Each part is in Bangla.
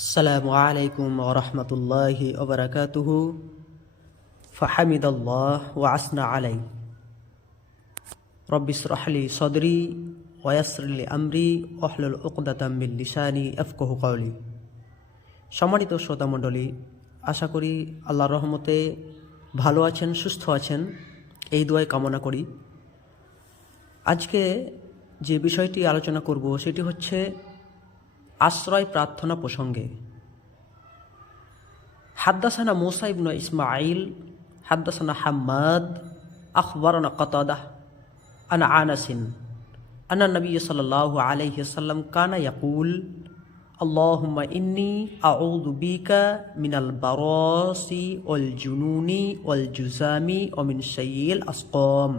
আসসালামু আলাইকুম ওরহমতুল্লাহি ওবরাকাতুহু ফাহামিদাল্লাহ ওয়া আসনা আলাই রব্বিস রহলি সদরি ওয়াসরলি আমরি ওহলুল উকদাতাম মিন লিসানি আফকহু কওলি। সম্মানিত শ্রোতামণ্ডলী আশা করি আল্লাহর রহমতে ভালো আছেন, সুস্থ আছেন। এই দোয়াই কামনা করি। আজকে যে বিষয়টি আলোচনা করব সেটি হচ্ছে আশ্রয় প্রার্থনা প্রসঙ্গে হাদ্দাসানা মুসা ইবনু ইসমাইল হাদ্দাসানা হাম্মাদ আখবরনা কতাদাহ আনা আনাসিন আনা নবী সাল্লাল্লাহু আলাইহি সাল্লাম কানা ইয়াকুল اللهم إني أعوذ بك من البراس والجنون والجزام ومن شيء الأسقام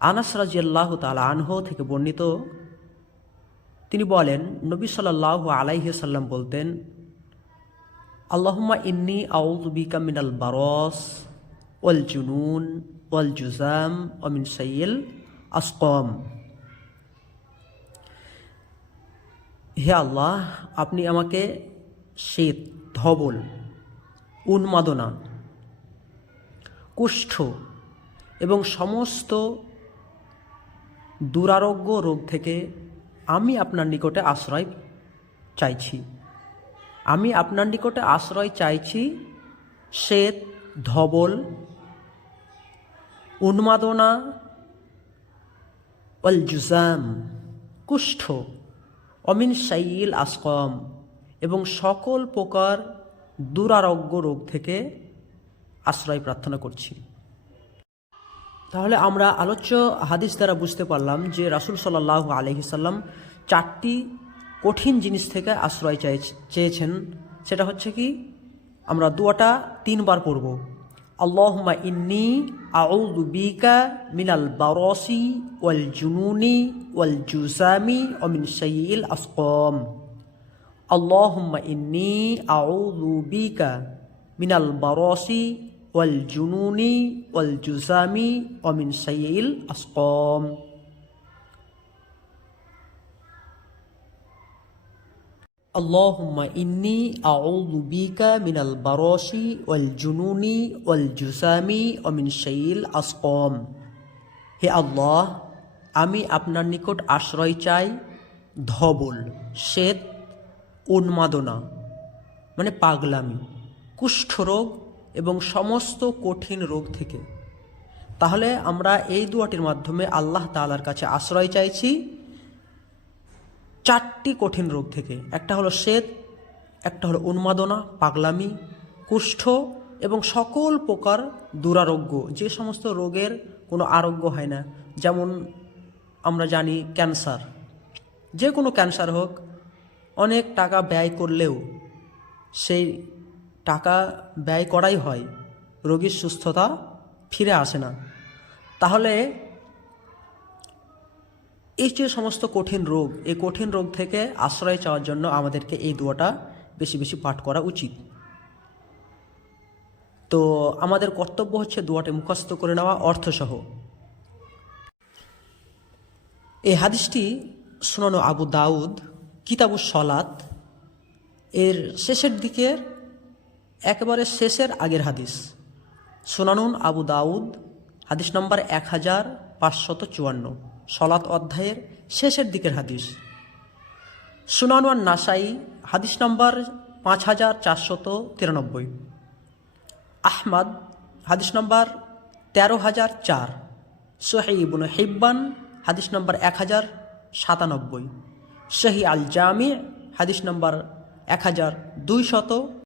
আনাস রাজিয়াল্লাহ তালা আনহ থেকে বর্ণিত তিনি বলেন, নবী সাল্লাহ আলাইহি সাল্লাম বলতেন আল্লাহমা ইন্নি আউযুবিকা মিনাল বারস ওয়াল জুনুন ওয়াল জুজাম অমিন সাইল আসকম। হে আল্লাহ, আপনি আমাকে শীত ধবল, উন্মাদনা, কুষ্ঠ এবং সমস্ত দুরারোগ্য রোগ থেকে আমি আপনার নিকটে আশ্রয় চাইছি। আমি আপনার নিকটে আশ্রয় চাইছি শ্বেত, ধবল, উন্মাদনা অল জুজাম কুষ্ঠ, অমিন সাইল আসকম এবং সকল প্রকার দুরারোগ্য রোগ থেকে আশ্রয় প্রার্থনা করছি। তাহলে আমরা আলোচ্য হাদিস দ্বারা বুঝতে পারলাম যে রাসুল সাল্লাহ আলহিসাল্লাম চারটি কঠিন জিনিস থেকে আশ্রয় চাই চেয়েছেন। সেটা হচ্ছে কি? আমরা দুয়াটা তিনবার পড়ব। আল্লাহমা ইন্নি আউদু মিনাল বারসি ওয়াল জুনুনি ওয়াল জুসামি অমিন সাইল আসকম। আল্লাহমা ইন্নি আউদু মিনাল বারসি والجنون والجزام ومن سيء الأسقام اللهم إني أعوذ بك من البراش والجنون والجسام ومن شيء الأسقام হে আল্লাহ আমি আপনার নিকট আশ্রয় চাই ধবল শ্বেত উন্মাদনা মানে পাগলামি কুষ্ঠরোগ এবং সমস্ত কঠিন রোগ থেকে। তাহলে আমরা এই দুয়াটির মাধ্যমে আল্লাহ তালার কাছে আশ্রয় চাইছি চারটি কঠিন রোগ থেকে। একটা হলো শ্বেত, একটা হলো উন্মাদনা, পাগলামি, কুষ্ঠ এবং সকল প্রকার দুরারোগ্য। যে সমস্ত রোগের কোনো আরোগ্য হয় না। যেমন আমরা জানি ক্যান্সার। যে কোনো ক্যান্সার হোক, অনেক টাকা ব্যয় করলেও সেই টাকা ব্যয় করাই হয়, রোগীর সুস্থতা ফিরে আসে না। তাহলে এই যে সমস্ত কঠিন রোগ, এই কঠিন রোগ থেকে আশ্রয় চাওয়ার জন্য আমাদেরকে এই দোয়াটা বেশি বেশি পাঠ করা উচিত। তো আমাদের কর্তব্য হচ্ছে দোয়াটি মুখস্থ করে নেওয়া, অর্থসহ। এই হাদিসটি শোনানো আবু দাউদ কিতাবু সলাত, এর শেষের দিকের একেবারে শেষের আগের হাদিস। সুনানুন আবু দাউদ, হাদিস নম্বর এক হাজার পাঁচশত চুয়ান্ন সলাত অধ্যায়ের শেষের দিকের হাদিস। সুনানুয়ান নাসাই হাদিস নম্বর পাঁচ হাজার চারশত তিরানব্বই। আহমদ, হাদিস নম্বর তেরো হাজার চার। সোহেইবুন হিব্বান, হাদিস নম্বর এক হাজার সাতানব্বই। শহী আল জামি হাদিস নম্বর এক হাজার দুইশত